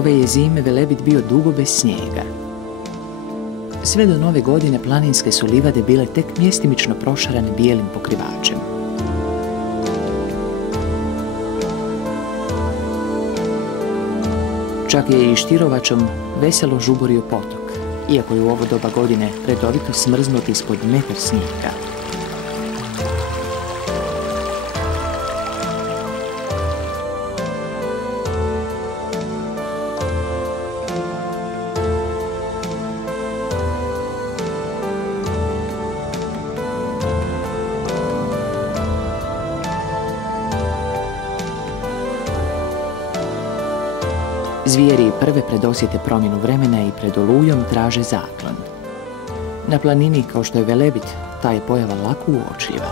Ove je zime Velebit bio dugo bez snijega. Sve do nove godine planinske su livade bile tek mjestimično prošarane bijelim pokrivačem. Čak je i Štirovačom veselo žuborio potok, iako je u ovo doba godine redovito smrznut ispod metar snijega. Zvijeri prve predosjete promjenu vremena i pred olujom traže zaklon. Na planini, kao što je Velebit, ta je pojava lako uočljiva.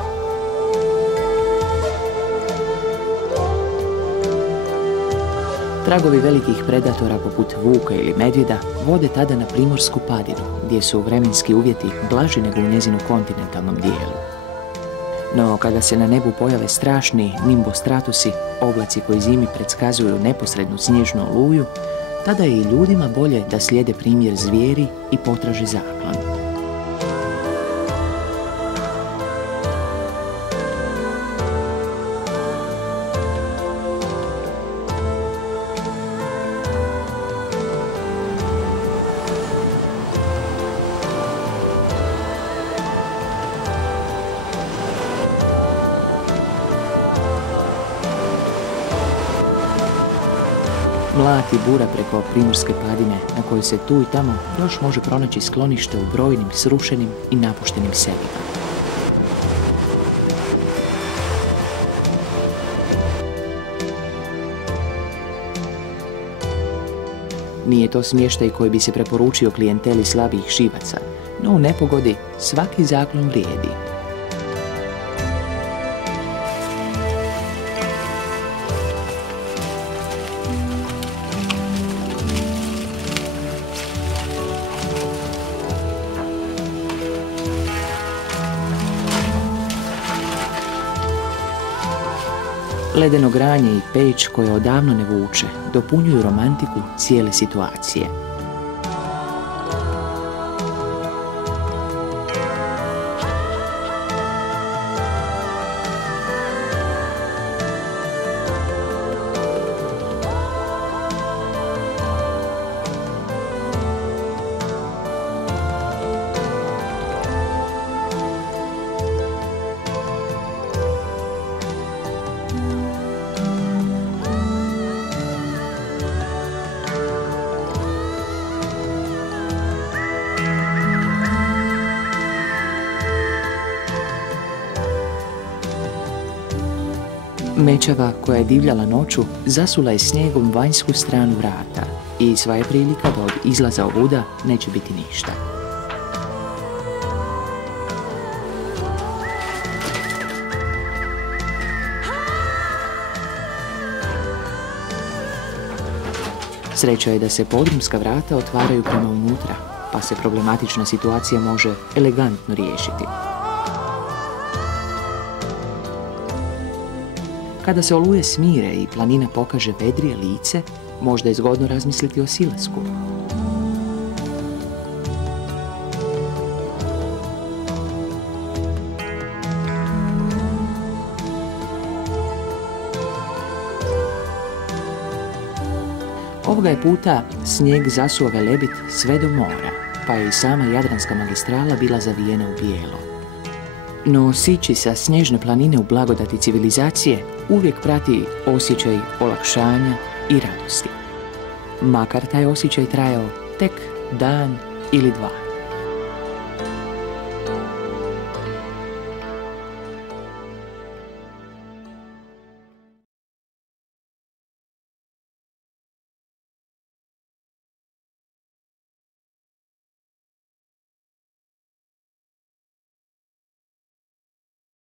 Tragovi velikih predatora poput vuka ili medvjeda vode tada na primorsku padinu, gdje su vremenski uvjeti blaži nego u njezinu kontinentalnom dijelu. No, kada se na nebu pojave strašni nimbostratusi, oblaci koji zimi predskazuju neposrednu snježnu oluju, tada je i ljudima bolje da slijede primjer zvijeri i potraže zaklon. Mlati bura preko primorske padine, na kojoj se tu i tamo još može pronaći sklonište u brojnim srušenim i napuštenim selima. Nije to smještaj koji bi se preporučio klijenteli slabijih živaca, no u nepogodi svaki zaklon vrijedi. Ledeno granje i peć koje odavno ne vuče dopunjuju romantiku cijele situacije. Mečava koja je divljala noću zasula je snijegom vanjsku stranu vrata i sva je prilika da od izlaza ovuda neće biti ništa. Sreća je da se podrumska vrata otvaraju prema unutra, pa se problematična situacija može elegantno riješiti. Kada se oluje smire i planina pokaže vedrije lice, možda je zgodno razmisliti o silasku. Ovoga je puta snijeg zasuo Velebit sve do mora, pa je i sama Jadranska magistrala bila zavijena u bijelo. No sići sa snježne planine u blagodati civilizacije uvijek prati osjećaj olakšanja i radosti. Makar taj osjećaj trajao tek dan ili dva.